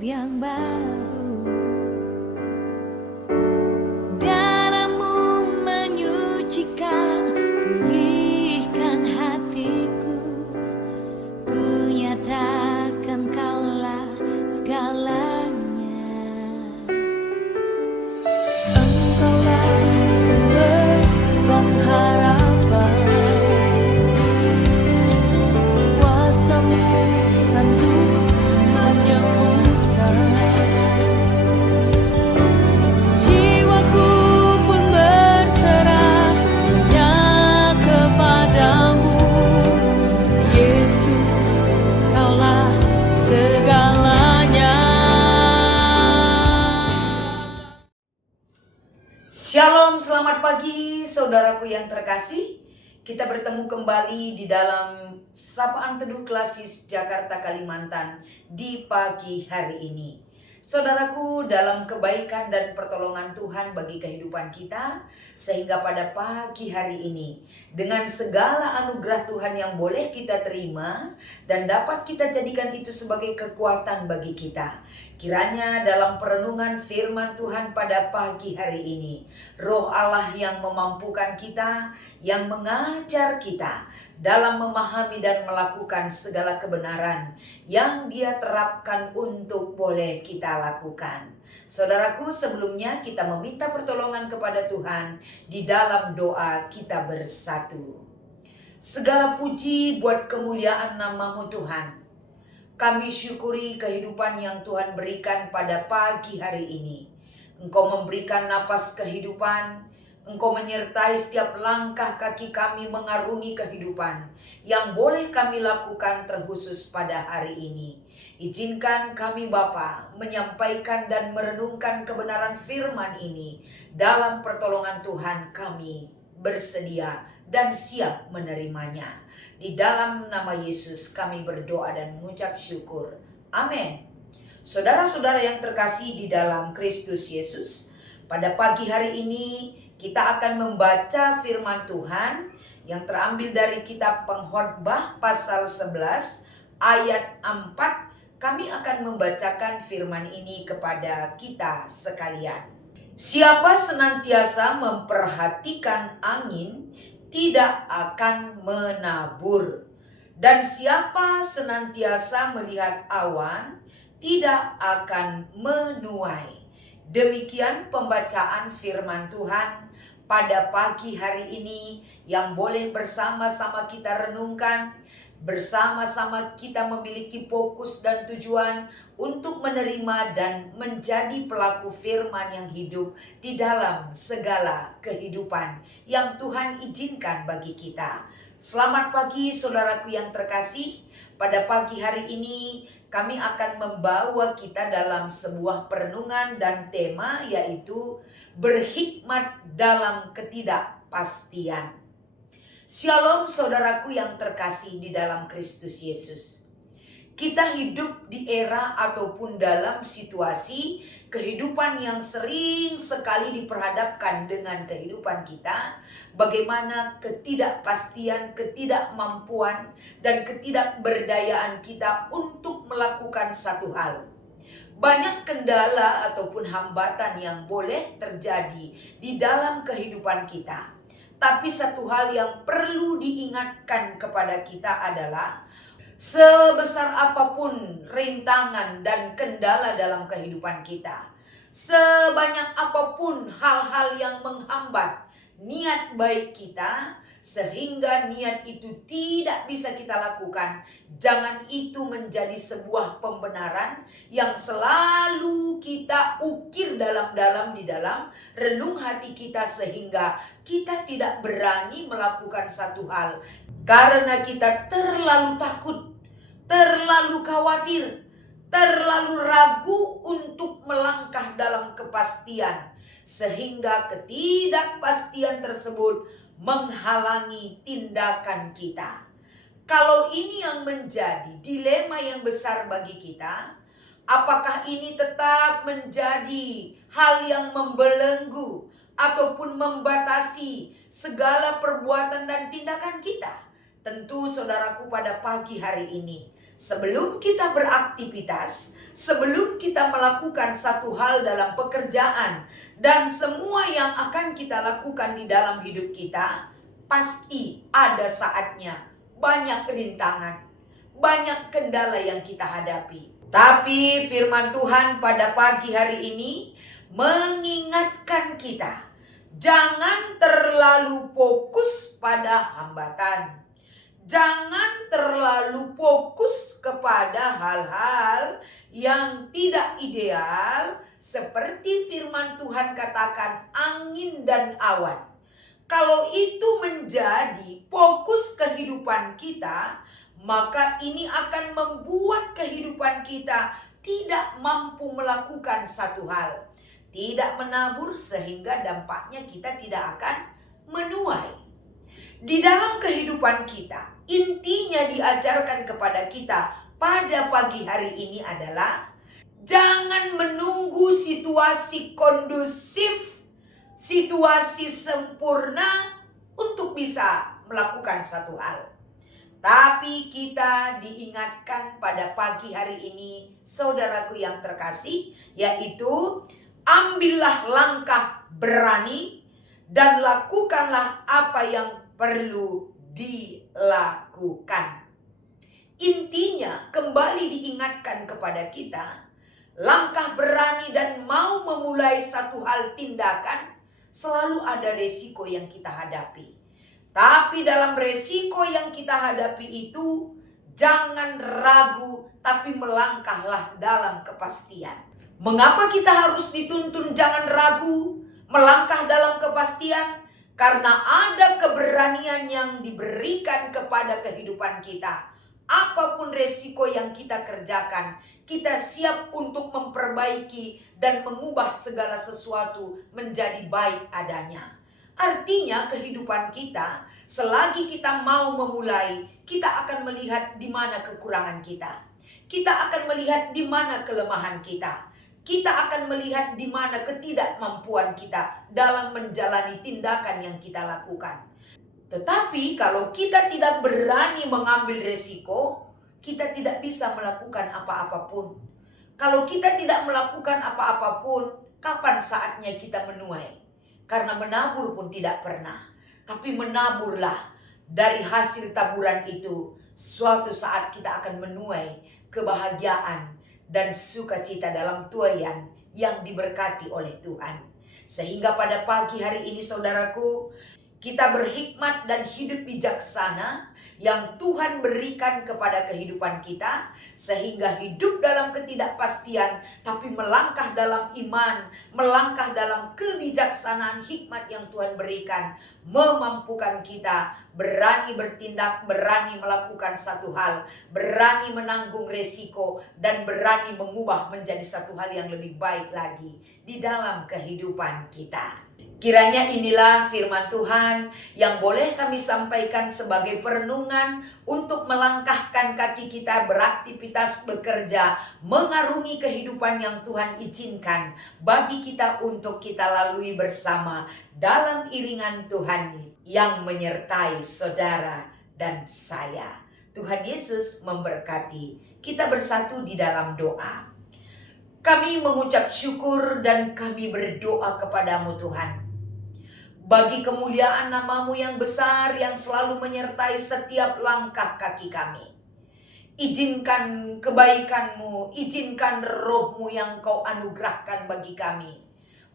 yang baru. Darahmu menyucikan, pulihkan hatiku. Ku nyatakan kaulah segalanya. Engkaulah sumber pengharapan. Kuasa-Mu sanggup menyembuhkan. Jiwaku pun berserah hanya kepadamu. Yesus, kaulah segalanya. Shalom, selamat pagi saudaraku yang terkasih. Kita bertemu kembali di dalam Sapaan Teduh Klasis Jakarta Kalimantan di pagi hari ini. Saudaraku, dalam kebaikan dan pertolongan Tuhan bagi kehidupan kita, sehingga pada pagi hari ini dengan segala anugerah Tuhan yang boleh kita terima dan dapat kita jadikan itu sebagai kekuatan bagi kita. Kiranya dalam perenungan firman Tuhan pada pagi hari ini, Roh Allah yang memampukan kita, yang mengajar kita dalam memahami dan melakukan segala kebenaran yang Dia terapkan untuk boleh kita lakukan. Saudaraku, sebelumnya kita meminta pertolongan kepada Tuhan di dalam doa kita bersatu. Segala puji buat kemuliaan nama-Mu Tuhan. Kami syukuri kehidupan yang Tuhan berikan pada pagi hari ini. Engkau memberikan napas kehidupan, Engkau menyertai setiap langkah kaki kami mengarungi kehidupan yang boleh kami lakukan terkhusus pada hari ini. Izinkan kami Bapa menyampaikan dan merenungkan kebenaran firman ini. Dalam pertolongan Tuhan kami bersedia dan siap menerimanya. Di dalam nama Yesus kami berdoa dan mengucap syukur. Amin. Saudara-saudara yang terkasih di dalam Kristus Yesus, pada pagi hari ini kita akan membaca firman Tuhan yang terambil dari kitab Pengkhotbah pasal 11 ayat 4. Kami akan membacakan firman ini kepada kita sekalian. Siapa senantiasa memperhatikan angin tidak akan menabur, dan siapa senantiasa melihat awan tidak akan menuai. Demikian pembacaan firman Tuhan pada pagi hari ini yang boleh bersama-sama kita renungkan, bersama-sama kita memiliki fokus dan tujuan untuk menerima dan menjadi pelaku firman yang hidup di dalam segala kehidupan yang Tuhan izinkan bagi kita. Selamat pagi saudaraku yang terkasih. Pada pagi hari ini kami akan membawa kita dalam sebuah perenungan dan tema, yaitu berhikmat dalam ketidakpastian. Shalom saudaraku yang terkasih di dalam Kristus Yesus. Kita hidup di era ataupun dalam situasi kehidupan yang sering sekali diperhadapkan dengan kehidupan kita. Bagaimana ketidakpastian, ketidakmampuan, dan ketidakberdayaan kita untuk melakukan satu hal. Banyak kendala ataupun hambatan yang boleh terjadi di dalam kehidupan kita. Tapi satu hal yang perlu diingatkan kepada kita adalah sebesar apapun rintangan dan kendala dalam kehidupan kita, sebanyak apapun hal-hal yang menghambat niat baik kita, sehingga niat itu tidak bisa kita lakukan, jangan itu menjadi sebuah pembenaran yang selalu kita ukir dalam-dalam di dalam relung hati kita, sehingga kita tidak berani melakukan satu hal karena kita terlalu takut, terlalu khawatir, terlalu ragu untuk melangkah dalam kepastian, sehingga ketidakpastian tersebut menghalangi tindakan kita. Kalau ini yang menjadi dilema yang besar bagi kita, apakah ini tetap menjadi hal yang membelenggu ataupun membatasi segala perbuatan dan tindakan kita? Tentu saudaraku, pada pagi hari ini Sebelum kita beraktivitas, sebelum kita melakukan satu hal dalam pekerjaan dan semua yang akan kita lakukan di dalam hidup kita, pasti ada saatnya banyak rintangan, banyak kendala yang kita hadapi. Tapi firman Tuhan pada pagi hari ini mengingatkan kita, jangan terlalu fokus pada hambatan. Jangan terlalu fokus kepada hal-hal yang tidak ideal, seperti firman Tuhan katakan angin dan awan. Kalau itu menjadi fokus kehidupan kita, maka ini akan membuat kehidupan kita tidak mampu melakukan satu hal. Tidak menabur sehingga dampaknya kita tidak akan menuai. Di dalam kehidupan kita, intinya diajarkan kepada kita pada pagi hari ini adalah jangan menunggu situasi kondusif, situasi sempurna untuk bisa melakukan satu hal. Tapi kita diingatkan pada pagi hari ini, saudaraku yang terkasih, yaitu ambillah langkah berani dan lakukanlah apa yang perlu dilakukan. Intinya kembali diingatkan kepada kita, langkah berani dan mau memulai satu hal tindakan, selalu ada resiko yang kita hadapi. Tapi dalam resiko yang kita hadapi itu, jangan ragu, tapi melangkahlah dalam kepastian. Mengapa kita harus dituntun jangan ragu, melangkah dalam kepastian? Karena ada keberanian yang diberikan kepada kehidupan kita. Apapun resiko yang kita kerjakan, kita siap untuk memperbaiki dan mengubah segala sesuatu menjadi baik adanya. Artinya kehidupan kita, selagi kita mau memulai, kita akan melihat di mana kekurangan kita. Kita akan melihat di mana kelemahan kita. Kita akan melihat di mana ketidakmampuan kita dalam menjalani tindakan yang kita lakukan. Tetapi kalau kita tidak berani mengambil resiko, kita tidak bisa melakukan apa-apapun. Kalau kita tidak melakukan apa-apapun, kapan saatnya kita menuai? Karena menabur pun tidak pernah. Tapi menaburlah, dari hasil taburan itu, suatu saat kita akan menuai kebahagiaan dan sukacita dalam tuaian yang diberkati oleh Tuhan. Sehingga pada pagi hari ini saudaraku, kita berhikmat dan hidup bijaksana yang Tuhan berikan kepada kehidupan kita, sehingga hidup dalam ketidakpastian tapi melangkah dalam iman, melangkah dalam kebijaksanaan hikmat yang Tuhan berikan, memampukan kita berani bertindak, berani melakukan satu hal, berani menanggung resiko, dan berani mengubah menjadi satu hal yang lebih baik lagi di dalam kehidupan kita. Kiranya inilah firman Tuhan yang boleh kami sampaikan sebagai perenungan untuk melangkahkan kaki kita beraktivitas, bekerja, mengarungi kehidupan yang Tuhan izinkan bagi kita untuk kita lalui bersama dalam iringan Tuhan yang menyertai saudara dan saya. Tuhan Yesus memberkati. Kita bersatu di dalam doa. Kami mengucap syukur dan kami berdoa kepadamu Tuhan, bagi kemuliaan nama-Mu yang besar yang selalu menyertai setiap langkah kaki kami. Izinkan kebaikan-Mu, izinkan roh-Mu yang Kau anugerahkan bagi kami,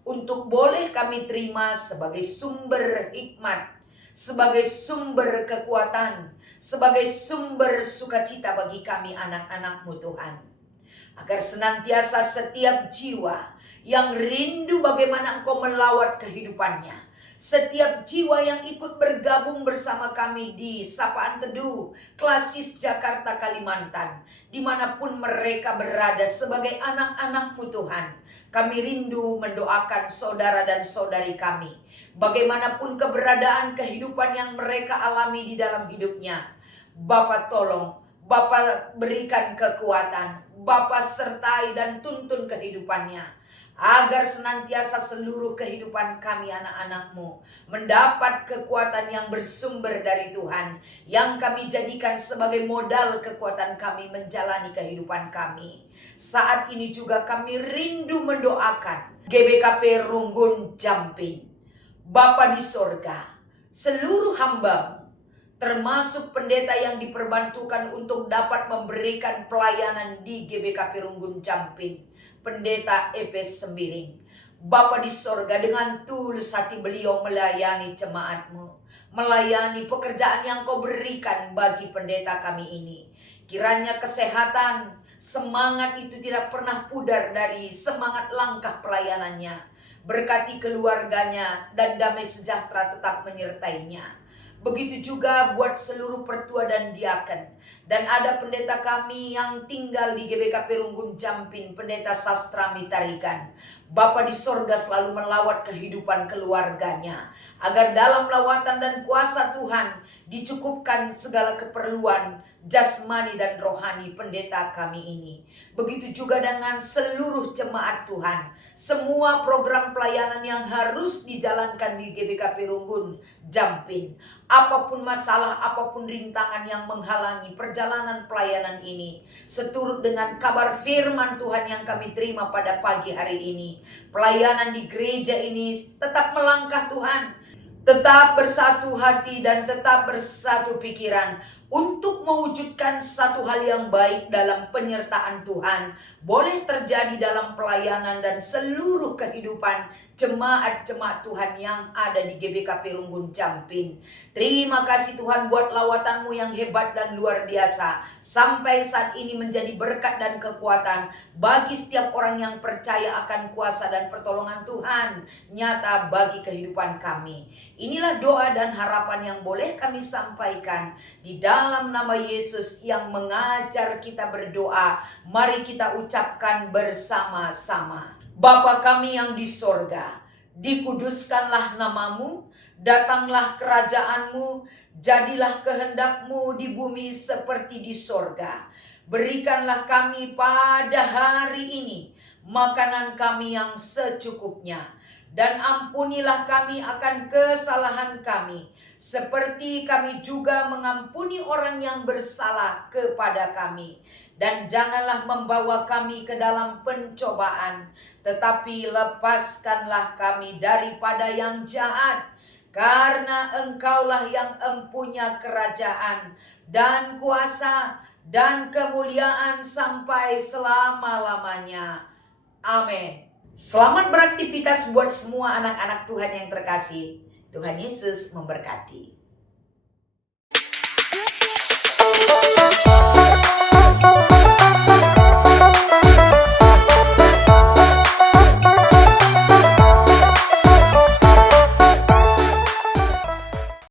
untuk boleh kami terima sebagai sumber hikmat, sebagai sumber kekuatan, sebagai sumber sukacita bagi kami anak-anak-Mu Tuhan. Agar senantiasa setiap jiwa yang rindu bagaimana Engkau melawat kehidupannya, setiap jiwa yang ikut bergabung bersama kami di Sapaan Teduh Klasis Jakarta Kalimantan, dimanapun mereka berada sebagai anak-anak-Mu Tuhan, kami rindu mendoakan saudara dan saudari kami, bagaimanapun keberadaan kehidupan yang mereka alami di dalam hidupnya. Bapa tolong, Bapa berikan kekuatan, Bapa sertai dan tuntun kehidupannya, agar senantiasa seluruh kehidupan kami anak-anak-Mu mendapat kekuatan yang bersumber dari Tuhan, yang kami jadikan sebagai modal kekuatan kami menjalani kehidupan kami. Saat ini juga kami rindu mendoakan GBKP Runggun Jampin. Bapa di sorga, seluruh hamba, termasuk pendeta yang diperbantukan untuk dapat memberikan pelayanan di GBKP Runggun Jampin, Pendeta Epes Sembiring. Bapa di sorga, dengan tulus hati beliau melayani jemaat-Mu, melayani pekerjaan yang Kau berikan bagi pendeta kami ini. Kiranya kesehatan, semangat itu tidak pernah pudar dari semangat langkah pelayanannya. Berkati keluarganya dan damai sejahtera tetap menyertainya. Begitu juga buat seluruh pertua dan diaken. Dan ada pendeta kami yang tinggal di GBKP Runggun Jampin, Pendeta Sastra Mitarigan. Bapa di sorga selalu melawat kehidupan keluarganya, agar dalam lawatan dan kuasa Tuhan dicukupkan segala keperluan jasmani dan rohani pendeta kami ini. Begitu juga dengan seluruh jemaat Tuhan. Semua program pelayanan yang harus dijalankan di GBKP Runggun Jampin, apapun masalah, apapun rintangan yang menghalangi perjalanan pelayanan ini, seturut dengan kabar firman Tuhan yang kami terima pada pagi hari ini, pelayanan di gereja ini tetap melangkah Tuhan, tetap bersatu hati dan tetap bersatu pikiran untuk mewujudkan satu hal yang baik dalam penyertaan Tuhan boleh terjadi dalam pelayanan dan seluruh kehidupan jemaat-jemaat Tuhan yang ada di GBKP Runggun Jampin. Terima kasih Tuhan buat lawatan-Mu yang hebat dan luar biasa, sampai saat ini menjadi berkat dan kekuatan bagi setiap orang yang percaya akan kuasa dan pertolongan Tuhan nyata bagi kehidupan kami. Inilah doa dan harapan yang boleh kami sampaikan di dalam nama Yesus yang mengajar kita berdoa. Mari kita ucapkan bersama-sama. Bapa kami yang di sorga, dikuduskanlah namamu, datanglah kerajaan-Mu, jadilah kehendak-Mu di bumi seperti di sorga. Berikanlah kami pada hari ini makanan kami yang secukupnya, dan ampunilah kami akan kesalahan kami, seperti kami juga mengampuni orang yang bersalah kepada kami. Dan janganlah membawa kami ke dalam pencobaan, tetapi lepaskanlah kami daripada yang jahat. Karena Engkaulah yang empunya kerajaan dan kuasa dan kemuliaan sampai selama-lamanya. Amin. Selamat beraktivitas buat semua anak-anak Tuhan yang terkasih. Tuhan Yesus memberkati.